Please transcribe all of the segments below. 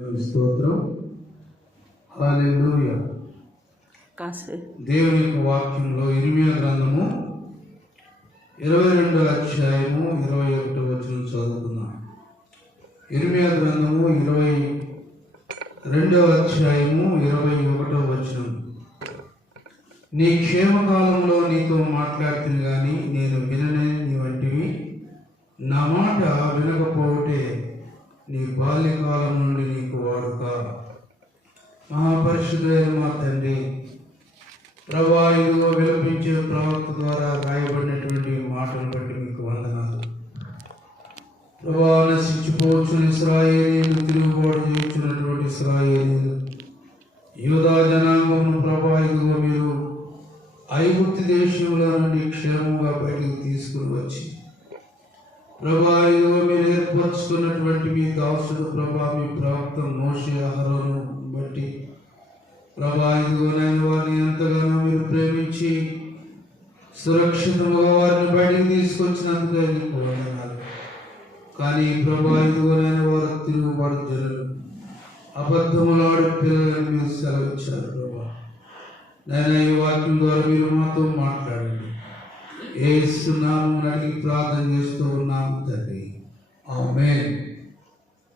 స్తోత్రం. హల్లెలూయా. దేవుని యొక్క వాక్యంలో ఇర్మియా గ్రంథము 22వ అధ్యాయము 21వ వచనం చదువుకుందాం. ఇర్మియా గ్రంథము 22వ అధ్యాయము 21వ వచనం. నీ క్షేమకాలంలో నీతో మాట్లాడుతుంది కానీ నేను విననే నీ వంటివి, నా మాట వినకపోతే నీ బాల్యకాలం నుండి నీకు వాడుక. మహాపరిశుద్ధుడైన మా తండ్రి, ప్రభువా, ఇదిగో విలపించే ప్రవక్త ద్వారా రాయబడినటువంటి మాటలు బట్టి మీకు వందనాలు. ప్రభువా, నశించిపోవచ్చు ఇశ్రాయేలీయులు, తిరుగుబాటు చేస్తున్నటువంటి ఇశ్రాయేలీయులు, యూదా జనాంగమును ప్రభువా, ఇదిగో మీరు ఐగుప్తు దేశంలో నుండి క్షేమంగా బయటికి తీసుకుని వచ్చి ప్రభా, ఇదిగో మీరు ఏర్పరచుకున్నటువంటి మీ దాసుడు ప్రభా, మీ ప్రవక్త మోషే అహరోను బట్టి ప్రభా, ఇదిగో నేను వారిని ఎంతగానో మీరు ప్రేమించి సురక్షితంగా వారిని బయటికి తీసుకొచ్చినందుకే నీకు వందనాలు. కానీ ప్రభా, ఇదిగో నేను వారు తిరుగుబాటు జనులు, అబద్ధములాడు పిల్లలని మీరు సెలవిచ్చారు. ప్రభా, నేను ఈ వాక్యం ద్వారా మీరు మాతో మాట్లాడండి. యేసు నామమున అడిగి ప్రార్థన చేస్తూ ఉన్నాము తండ్రి, ఆమేన్.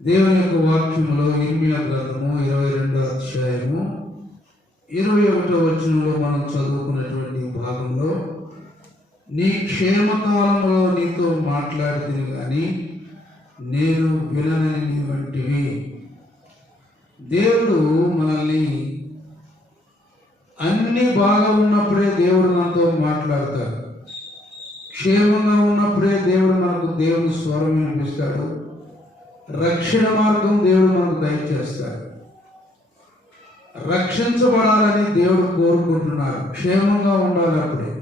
దేవుని యొక్క వాక్యంలో ఇర్మియా గ్రంథము 22వ అధ్యాయము 21వ వచనంలో మనం చదువుకున్నటువంటి భాగంలో, నీ క్షేమకాలంలో నీతో మాట్లాడుతుంది కానీ నేను వినని నీ వంటివి. దేవుడు మనల్ని అన్ని బాగా ఉన్నప్పుడే దేవుడు మనతో మాట్లాడతాడు. క్షేమంగా ఉన్నప్పుడే దేవుడు మనకు దేవుని స్వరం వినిపిస్తాడు. రక్షణ మార్గం దేవుడు మనకు దయచేస్తాడు. రక్షించబడాలని దేవుడు కోరుకుంటున్నాడు. క్షేమంగా ఉండాలి. అప్పుడే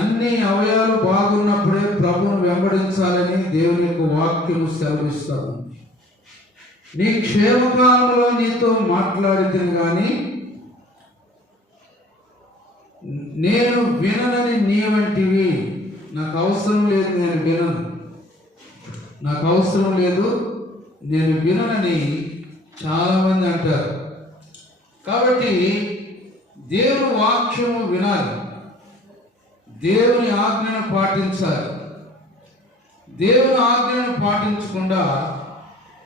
అన్ని అవయాలు బాగున్నప్పుడే ప్రభువును వెంబడించాలని దేవుని యొక్క వాక్యము సెలవిస్తాము. నీ క్షేమకాలంలో నీతో మాట్లాడితే కానీ నేను విననని నీ వంటివి. నాకు అవసరం లేదు, నేను వినను. నాకు అవసరం లేదు, నేను విననని చాలామంది అంటారు. కాబట్టి దేవుని వాక్యము వినాలి, దేవుని ఆజ్ఞను పాటించాలి. దేవుని ఆజ్ఞను పాటించకుండా,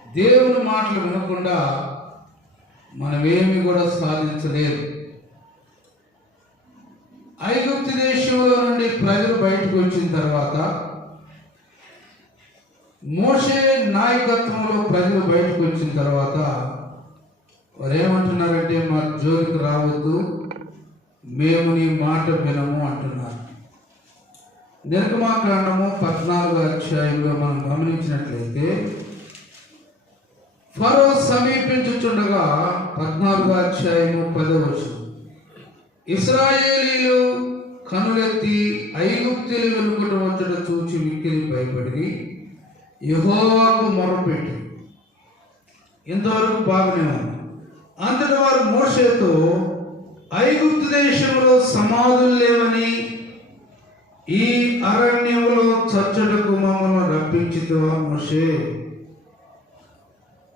దేవుని మాటలు వినకుండా మనమేమి కూడా సాధించలేరు. ఐగుప్తు దేశంలో నుండి ప్రజలు బయటకు వచ్చిన తర్వాత, మోషే నాయకత్వంలో ప్రజలు బయటకు వచ్చిన తర్వాత వారు ఏమంటున్నారంటే, మా జోలికి రావద్దు, మేము నీ మాట వినము అంటున్నారు. నిర్గమాకాండము 14వ అధ్యాయంలో మనం గమనించినట్లయితే, ఫరో సమీపించుచుండగా 14వ అధ్యాయము 10వ వచనం, ఇశ్రాయేలీలు కనులెత్తి ఐగుప్తీయులు వెనుకట వచ్చట చూచి మిక్కిలి భయపడి యెహోవాకు మొరపెట్టి. ఇంతవరకు బాగానే ఉంది. అంతటి వారు మోషేతో, ఐగుప్తు దేశంలో సమాధులు లేవని ఈ అరణ్యంలో చచ్చటకు మమ్మల్ని రప్పించితివా మోషే?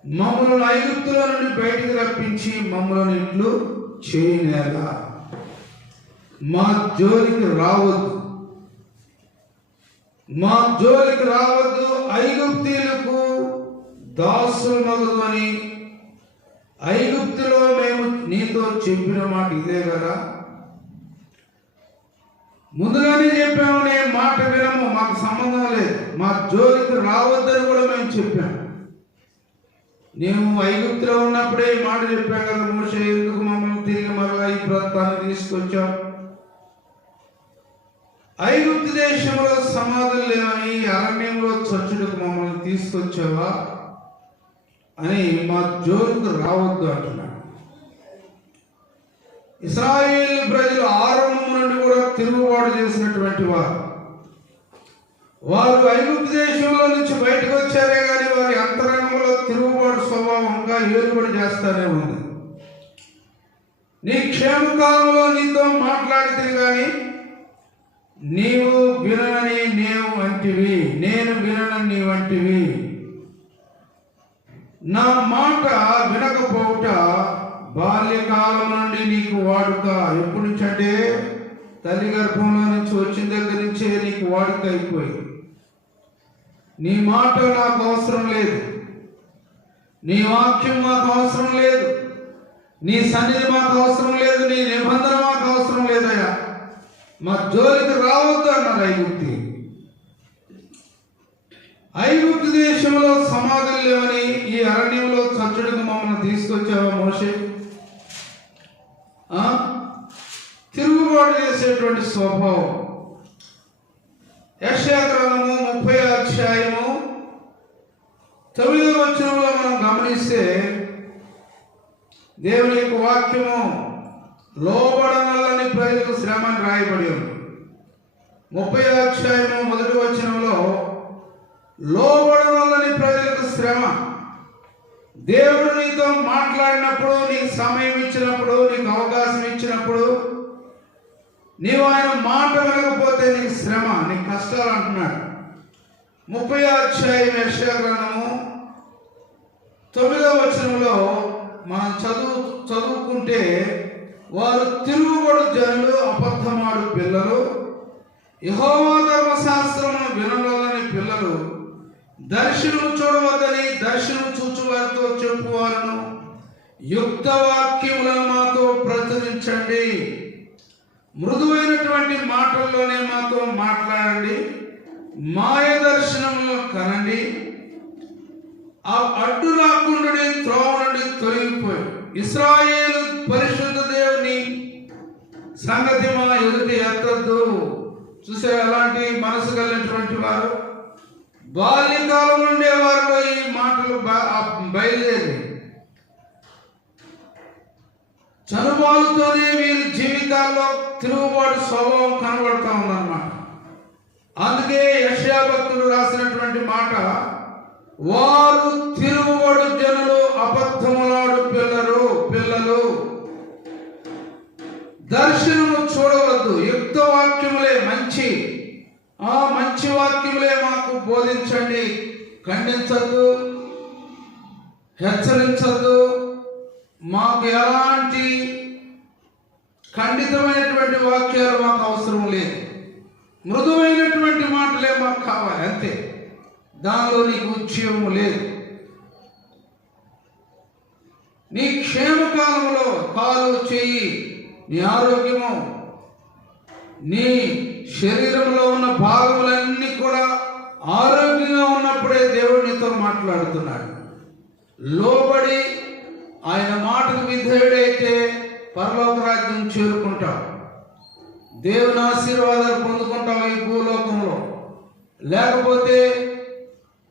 మమ్మల్ని ఐగుప్తులో నుండి బయటికి రప్పించి మమ్మల్ని ఇట్లు చేయనేలా? మా జోలికి రావద్దు, మా జోలికి రావద్దు, ఐగుప్తీయులకు దాసులు మగదు అని ఐగుప్తులో మేము నీతో చెప్పిన మాట ఇదే కదా. ముందుగానే చెప్పాము, నేను మాట వినము, మాకు సంబంధం లేదు, మా జోలికి రావద్దని కూడా మేము చెప్పాము. నేను ఐగుప్తులో ఉన్నప్పుడే ఈ మాట చెప్పాను కదా, మోషే ఎందుకు మమ్మల్ని తిరిగి మరలా ఈ ప్రాంతాన్ని తీసుకొచ్చాం? ఐగుప్తు దేశంలో సమాధులు లేవని అరణ్యంలో చచ్చుటకు మమ్మల్ని తీసుకొచ్చావా అని మా జోలికి రావద్దు అంటున్నాడు. ఇశ్రాయేలు ప్రజలు ఆరంభం నుండి కూడా తిరుగుబాటు చేసినటువంటి వారు ఐగుప్తు దేశంలో నుంచి బయటకు వచ్చారే కానీ వారి అంతరంగంలో తిరుగుబాటు స్వభావంగా ఏలుబడి చేస్తానే ఉంది. నీ క్షేమకాలంలో నీతో మాట్లాడితే కానీ నీవు వినని నేను వంటివి, నేను వినని నీ వంటివి. నా మాట వినకపోవుట బాల్యకాలం నుండి నీకు వాడుక. ఎప్పటి నుంచి అంటే తల్లి గర్భంలో నుంచి వచ్చిన దగ్గర నుంచే నీకు వాడుక అయిపోయింది. నీ మాట నాకు అవసరం లేదు, నీ వాక్యం మాకు అవసరం లేదు, నీ సన్నిధి మాకు అవసరం లేదు, నీ నిబంధన మాకు అవసరం లేదయ్యా, మా జోలికి రావద్దు అన్నారు ఐగుప్తు దేశంలో సమాధులు లేవని ఈ అరణ్యంలో చచ్చుడికి మమ్మల్ని తీసుకొచ్చావా మోషే? తిరుగుబాటు చేసేటువంటి స్వభావం. యెషయా గ్రంథము 30వ అధ్యాయము 9వ వచనంలో మనం గమనిస్తే దేవుని యొక్క వాక్యము లోబడనల్లని ప్రజలకు శ్రమ అని రాయబడి ఉంది. 30వ అధ్యాయము 1వ వచనంలో లోబడనల్లని ప్రజలకు శ్రమ. దేవుడు నీతో మాట్లాడినప్పుడు, నీకు సమయం ఇచ్చినప్పుడు, నీకు అవకాశం ఇచ్చినప్పుడు నీవు ఆయన మాట వినకపోతే నీకు శ్రమ, నీకు కష్టాలు అంటున్నాడు. 30వ అధ్యాయం యెషయా గ్రంథము 9వ వచనంలో మనం చదువుకుంటే వారు తిరుగుబడు జనులు, అబద్ధమాడు పిల్లలు, యెహోవా ధర్మశాస్త్రమును వినవలని పిల్లలు, దర్శనము చూడవద్దని దర్శనం చూచువారితో చెప్పువారును, యుక్త వాక్యములను మాతో ప్రచురించండి, మృదువైనటువంటి మాటల్లోనే మాతో మాట్లాడండి, మాయ దర్శనములను కనండి, ఆ అడ్డు రాకుండా త్రోవ నుండి తొలగిపోయి ఇశ్రాయేలు పరిశుద్ధ దేవుని సంగతి మా ఎదుటి ఎత్తద్దు. చూసే అలాంటి మనసు కలిగినటువంటి వారు బాల్యకాలం నుండే వారిలో ఈ మాటలు బయలుదేరి చనుబాలుతోనే వీరి జీవితాల్లో తిరుగుబాటు స్వభావం కనబడుతూ ఉందన్నమాట. అందుకే యెషయా భక్తుడు రాసినటువంటి మాట, వారు తిరుగుబడు జనులు, అబద్ధములాడు పిల్లలు, దర్శనము చూడవద్దు, యుక్త వాక్యములే మంచి వాక్యములే మాకు బోధించండి, ఖండించద్దు, హెచ్చరించద్దు, మాకు ఎలాంటి ఖండితమైనటువంటి వాక్యాలు మాకు అవసరం లేదు, మృదువైనటువంటి మాటలే మాకు కావాలి, అంతే, దానిలో నీకు ఉద్యోగం లేదు. నీ క్షేమకాలంలో కాలు, చెయ్యి, నీ ఆరోగ్యము, నీ శరీరంలో ఉన్న భాగములన్నీ కూడా ఆరోగ్యంగా ఉన్నప్పుడే దేవుడు నీతో మాట్లాడుతున్నాడు. లోబడి ఆయన మాటకు విధేయుడైతే పరలోక రాజ్యం చేరుకుంటాం, దేవుని ఆశీర్వాదాలు పొందుకుంటాం ఈ భూలోకంలో. లేకపోతే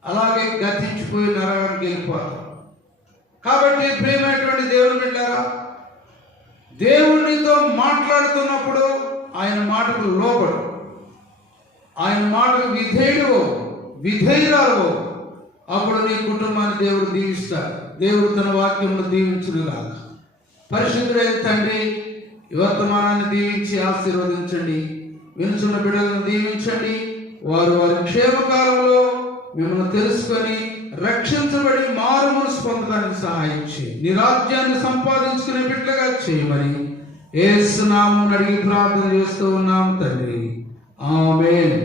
అలాగే గతించిపోయి నరకానికి వెళ్ళిపోతాం. కాబట్టి ప్రియమైనటువంటి దేవుని బిడ్డలారా, దేవునితో మాట్లాడుతున్నప్పుడు ఆయన మాటకు లోబడు, ఆయన మాటకు విధేయురాలు, అప్పుడు నీ కుటుంబాన్ని దేవుడు దీవిస్తాడు. దేవుడు తన వాక్యమును దీవించునుగాక. పరిశుద్ధుడైన తండ్రి, ఈ వర్తమానాన్ని దీవించి ఆశీర్వదించండి. వినుచున్న బిడ్డలను దీవించండి. వారి క్షేమకాలంలో మిమ్మల్ని తెలుసుకొని రక్షించబడి మారు మనసు పొందడానికి సహాయం చేయి. నీ రాజ్యాన్ని సంపాదించుకునే బిడ్డగా చేయమని యేసు నామమున అడిగి ప్రార్థన చేస్తూ ఉన్నాం తండ్రి. ఆమేన్.